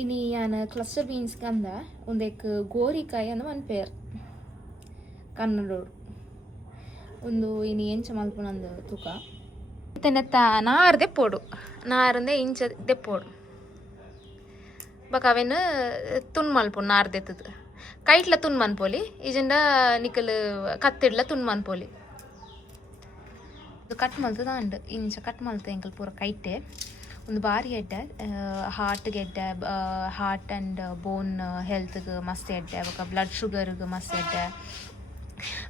ಇನಿ ಯಾನ cluster beans ಕಂದ ಒಂದೆಕ್ ಗೋರಿಕಾಯಿ ಅಂದ ಮನ್ಪೇರ್ ಕನ್ನಡೋಡು ಒಂದು ಇನಿ ಎಂಚ ಮಲ್ಪುನಂದು ತೂಕ ನೆತ್ತ ನಾರು ದೆಪ್ಪೋಡು ನಾರಂದೆ ಇಂಚ ದೆಪ್ಪೋಡು ಬಕ ಅವೆನ್ ತುನ್ ಮಲ್ಪುನು ನಾರು ದೆತ್ತದು ಕೈಟ್ಲ ತುನ್ ಮನ್ಪೋಲಿ ಇಜಂಡ ನಿಕಲ್ ಕತ್ತಿಡ್ಲ ತುನ್ ಮನ್ಪೋಲಿ ಕಟ್ ಮಲ್ತದ ಅಂಡ್ ಇಂಚ ಕಟ್ ಮಲ್ತ ಎಂಕಲ್ ಪೂರ ಕೈಟೆ ಒಂದು ಬಾರಿ ಎಡ್ಡೆ ಹಾರ್ಟ್ಗೆ ಎಡ್ಡೆ ಹಾರ್ಟ್ ಆ್ಯಂಡ್ ಬೋನ್ ಹೆಲ್ತ್ಗೆ ಮಸ್ತ್ ಎಡ್ಡೆ ಬೊಕ ಬ್ಲಡ್ ಶುಗರ್ಗೆ ಮಸ್ತ್ ಎಡ್ಡೆ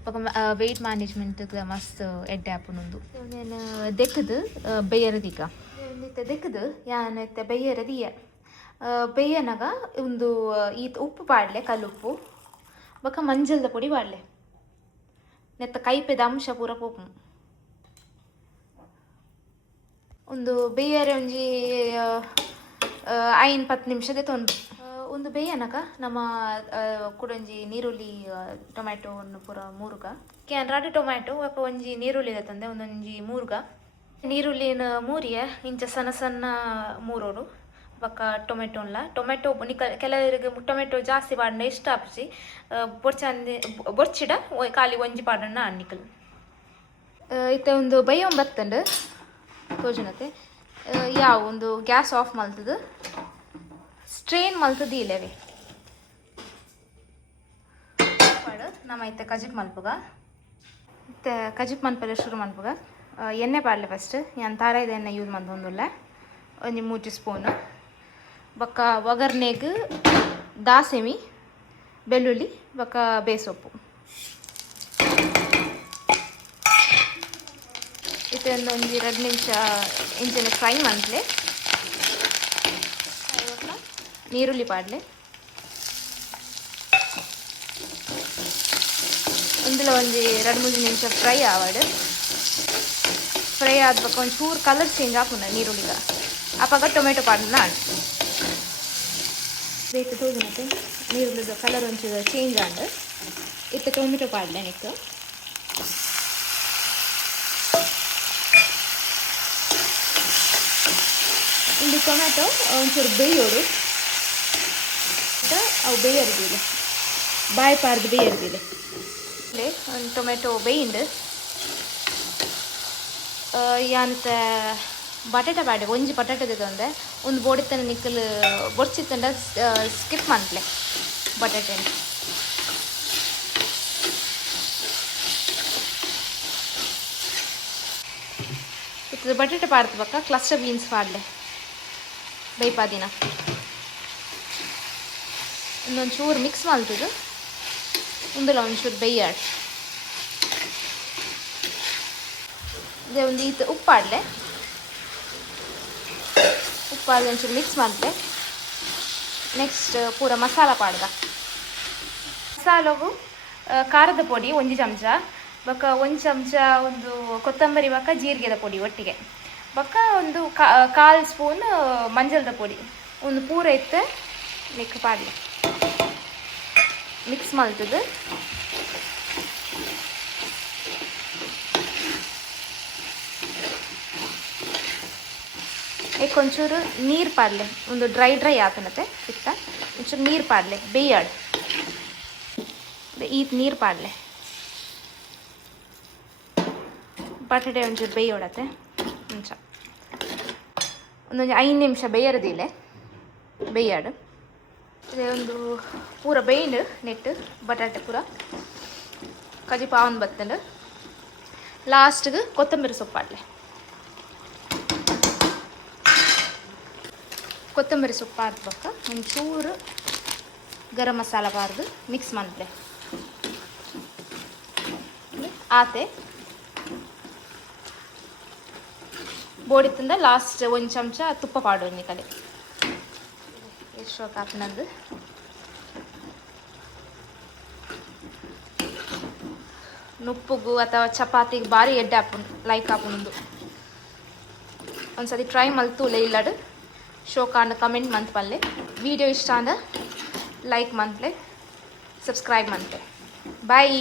ಬೊಕ ವೆಯ್ಟ್ ಮ್ಯಾನೇಜ್ಮೆಂಟ್ಗೆ ಮಸ್ತ್ ಎಡ್ಡೆ ಆಪುನೊಂದು ನಾನು ದೆಕ್ಕದು ಬೇಯರದೀಗ ದೆಕ್ಕದು ಯಾನ್ ಎತ್ತೆ ಬೇಯರದಿಯ ಬೇಯನಗ ಒಂದು ಈತ ಉಪ್ಪು ಪಾಡ್ಲೆ ಕಲ್ಲುಪ್ಪು ಬೊಕ ಮಂಜಲ್ದ ಪೊಡಿ ಪಾಡ್ಲೆ ನೆತ್ತ ಕೈಪೆದ ಅಂಶ ಪೂರ ಪೋಪು ಒಂದು ಬೇಯರೆ ಒಂಜಿ 5-10 ನಿಮಿಷದ ತೊಂದು ಒಂದು ಬೇಯನಕ ನಮ್ಮ ಕುಡೊಂಜಿ ನೀರುಳ್ಳಿ ಟೊಮ್ಯಾಟೊ ಒಂದು ಪೂರ ಮೂರುಗ ಕ್ಯಾನ್ ರಾಡಿ ಟೊಮ್ಯಾಟೊ ಅಪ್ಪ ಒಂಜಿ ನೀರುಳ್ಳಿ ತಂದೆ ಒಂದೊಂಜಿ ಮೂರುಗ ನೀರುಳ್ಳಿನ ಮೂರಿಯ ಇಂಚ ಸಣ್ಣ ಸಣ್ಣ ಮೂರೋಡು ಬೊಕ್ಕ ಟೊಮೆಟೊ ಕೆಲವರಿಗೆ ಟೊಮೆಟೊ ಜಾಸ್ತಿ ಪಾಡಂಡ ಇಷ್ಟ ಆಪ್ಸಿ ಬೊರ್ಚಿಡ ಖಾಲಿ ಒಂಜಿ ಪಾಡಣ್ಣ ಅನ್ನಿಕಲ್ ಇತ್ತೆ ಒಂದು ಬತ್ತಂಡು ತೋಜನತೆ ಯಾವ ಒಂದು ಗ್ಯಾಸ್ ಆಫ್ ಮಲ್ತದು ಸ್ಟ್ರೇನ್ ಮಲ್ತದ ಇಲ್ಲವೇ ನಮ್ಮ ಇತ್ತೆ ಕಜಿಪ್ ಮಲ್ಪುಗ ಇತ್ತೆ ಕಜಿಪ್ ಮಲ್ಪಲೆ ಶುರು ಮಲ್ಪುಗ ಎಣ್ಣೆ ಪಾಡ್ಲೆ ಫಸ್ಟ್ ಯಾನ್ ತಾರಾಯ್ದ ಎಣ್ಣೆ ಯೂಸ್ ಮಂದೊಂದುಲ್ಲ ಒಂಜಿ 3 ಸ್ಪೂನ್ ಬೊಕ್ಕ ಒಗರ್ನೆಗ್ ದಾಸೆಮಿ ಬೆಳ್ಳುಳ್ಳಿ ಬೊಕ್ಕ ಬೇಸೊಪ್ಪು ಇದನ್ನು ಒಂದು 2 ನಿಮಿಷ ಇಂಚನೆ ಫ್ರೈ ಮಾಡ್ಲೆ ನೀರುಳ್ಳಿ ಪಾಡ್ಲೆ ಒಂದಿಲ್ಲ ಒಂದು 2-3 ನಿಮಿಷ ಫ್ರೈ ಆವಾಡು ಫ್ರೈ ಆದ್ಬೇಕು ಒಂಚೂರು ಕಲರ್ ಚೇಂಜ್ ಆಪುಂಡ ನೀರುಳ್ಳಿಗ ಅಪ್ಪಾಗ ಟೊಮೆಟೊ ಪಾಡ್ನ ಬೇಕು ತೋಜನತೆ ನೀರುಳ್ಳಿದ ಕಲರ್ ಒಂಚೂರು ಚೇಂಜ್ ಆಂಡ್ ಇತ್ತ ಟೊಮೆಟೊ ಪಾಡ್ಲೆ ನೆಕ್ಕು ಇಲ್ಲಿ ಟೊಮ್ಯಾಟೊ ಒಂಚೂರು ಬೇಯೋಡು ಅವು ಬೇಯರ್ದಿಲ್ಲ ಬಾಯಿ ಪಾರ್ದು ಬೇಯರ್ದಿಲ್ಲ ಒಂದು ಟೊಮೆಟೊ ಬೇಯಿಂಡು ಯಾಂತ ಬಟಾಟೆ ಬಾಡೆ ಒಂಜಿ ಬಟಾಟೆ ಒಂದೆ ಒಂದು ಬೋಡಿತನ ನಿಕ್ಕಲು ಬೊರ್ಚಿತ್ತಂಡ ಸ್ಕಿಪ್ ಮಾಡ್ಲೆ ಬಟಾಟೆ ಇತ್ತು ಬಟಾಟೆ ಪಾಡ್ತು ಬಕ್ಕ ಕ್ಲಸ್ಟರ್ ಬೀನ್ಸ್ ಪಾಡ್ಲೆ ಬೈಪಾದಿನ ಒಂದೊಂಚೂರು ಮಿಕ್ಸ್ ಮಲ್ತದು ಒಂದಲ್ಲ ಒಂಚೂರು ಬೇಯಾಡ್ ಇದೇ ಒಂದು ಈತ ಉಪ್ಪಾಡ್ಲೆ ಉಪ್ಪಾಡ್ಲೆ ಒಂಚೂರು ಮಿಕ್ಸ್ ಮಾಡ್ಲೆ ನೆಕ್ಸ್ಟ್ ಪೂರ ಮಸಾಲ ಪಾಡ್ದ ಮಸಾಲಗು ಖಾರದ ಪೊಡಿ 1 ಚಮಚ ಬೊಕ್ಕ 1 ಚಮಚ ಒಂದು ಕೊತ್ತಂಬರಿ ಬೊಕ್ಕ ಜೀರಿಗೆದ ಪೊಡಿ ಒಟ್ಟಿಗೆ ಬೊಕ್ಕ ಒಂದು 1/4 ಸ್ಪೂನ್ ಮಂಜಲ್ದ ಪೊಡಿ ಒಂದು ಪೂರ ಇತ್ತು ನೆಕ್ ಪಾಡ್ಲೆ ಮಿಕ್ಸ್ ಮಲ್ತದು ಒಂಚೂರು ನೀರು ಪಾಡ್ಲೆ ಒಂದು ಡ್ರೈ ಆತನತೆ ಇತ್ತ ಒಂಚೂರು ನೀರು ಪಾಡ್ಲೆ ಬೇಯಾಡ್ ಈತ್ ನೀರು ಪಾಡ್ಲೆ ಬಟಾಟೆ ಒಂಚೂರು ಬೇಯೋಡತ್ತೆ ಮುಂಚ ಒಂದೊಂದು 5 ನಿಮಿಷ ಬೇಯರದಿಲ್ಲ ಬೇಯಾಡು ಇದೇ ಒಂದು ಪೂರ ಬೇಯ್ದು ನೆಟ್ಟು ಬಟಾಟೆ ಪೂರ ಕಜಿ ಪಾವನ್ ಬತ್ತಂಡು ಲಾಸ್ಟ್ಗೆ ಕೊತ್ತಂಬರಿ ಸೊಪ್ಪಾಡ್ಲೆ ಕೊತ್ತಂಬರಿ ಸೊಪ್ಪು ಹಾಕ್ಬೇಕ ಒಂಚೂರು ಗರಂ ಮಸಾಲ ಬಾರ್ದು ಮಿಕ್ಸ್ ಮಾಡ್ಲೆ ಆತೆ ಬೋಡಿತ್ತಂದ ಲಾಸ್ಟ್ 1 ಚಮಚ ತುಪ್ಪ ಪಾಡು ಈ ಕಡೆ ಎಷ್ಟು ಹಾಕ್ನಂದು ನುಪ್ಪುಗು ಅಥವಾ ಚಪಾತಿಗೆ ಭಾರಿ ಎಡ್ಡೆ ಹಾಪುಂಡು ಲೈಕ್ ಹಾಪುಂಡು ಒಂದ್ಸತಿ ಟ್ರೈ ಮಲ್ತೂಲೆ ಇಲ್ಲಡು ಶೋಕಾಂಡ ಕಮೆಂಟ್ ಮಂತ್ಪಲ್ಲೆ ವಿಡಿಯೋ ಇಷ್ಟ ಅಂದ ಲೈಕ್ ಮಂತ್ಲೆ ಸಬ್ಸ್ಕ್ರೈಬ್ ಮಂತ್ಲೆ ಬಾಯ್.